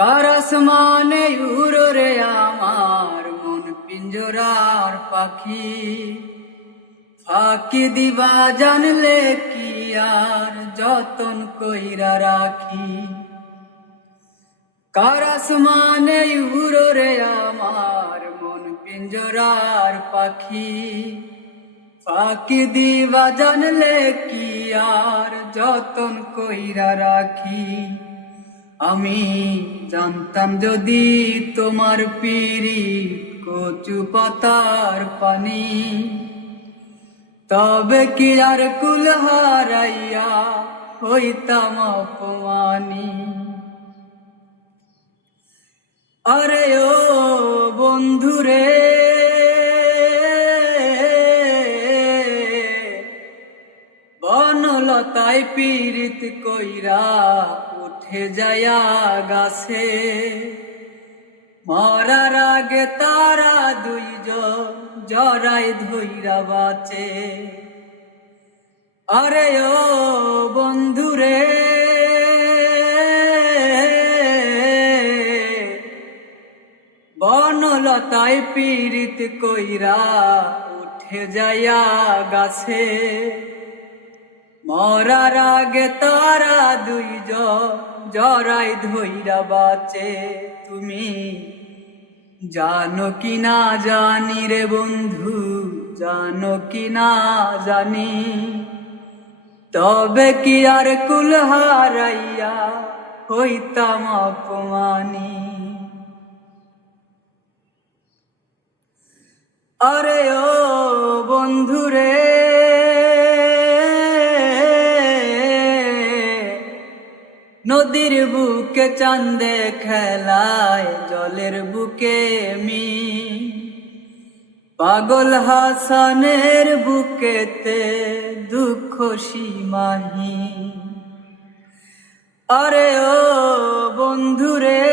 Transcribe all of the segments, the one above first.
কার আসমানে উড়ো রে আমার মন পিঞ্জরার পাখি? ফাঁকি দিবা জানলে কি আর যতন কইরা রাখি? কার আসমানে উড়ো রে আমার মন পিঞ্জরার পাখি? ফাঁকি দিবা জানলে কি আর যতন কইরা রাখি? আমি জানতাম যদি তোমার পিরি কচু পাতার পানি, তবে কি আর কুল হারাইয়া হইতাম অপমানি? আরে ও বন্ধুরে, বনলতায় পীড়িত কইরা উঠে যায়া গাছে। মরার আগে তারা দুইজন জরাই ধইরা বাঁচে। আরে ও বন্ধুরে, বনলতায় পীড়িত কইরা উঠে যায়া গাছে। মরার আগে তারা দুইজন জরাই ধইরা বাঁচে তুমি। জানো কি না জানি রে বন্ধু, জানো কি না জানি। তবে কি আর কুল হারাইয়া হইতাম অপমানি। আরে ও নদীর বুকে চান্দে খেলায়, জলের বুকে মি পাগল হাসানের বুকেতে দুঃখ সীমাহি আরে ও বন্ধুরে,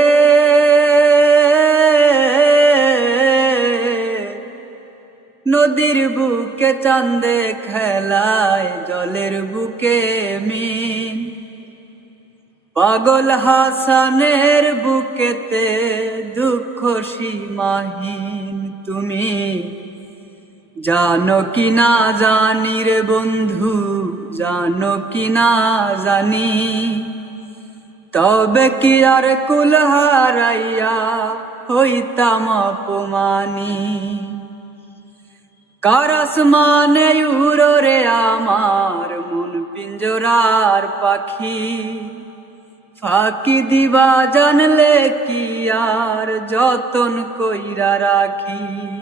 নদীর বুকে চান্দে খেলায়, জলের বুকে মিন পাগল হাসানের বুকেতে দুঃখ সীমাহীন তুমি। জানো কি না জানি রে বন্ধু, জানো কি না জানি। তবে কি আর কুল হারাইয়া হইতাম অপমানি। কার মানে উড়ো রে আমার মন পিঞ্জরার পাখি। ফাঁকি দিবা জানলে কি আর যতন কইরা রাখি?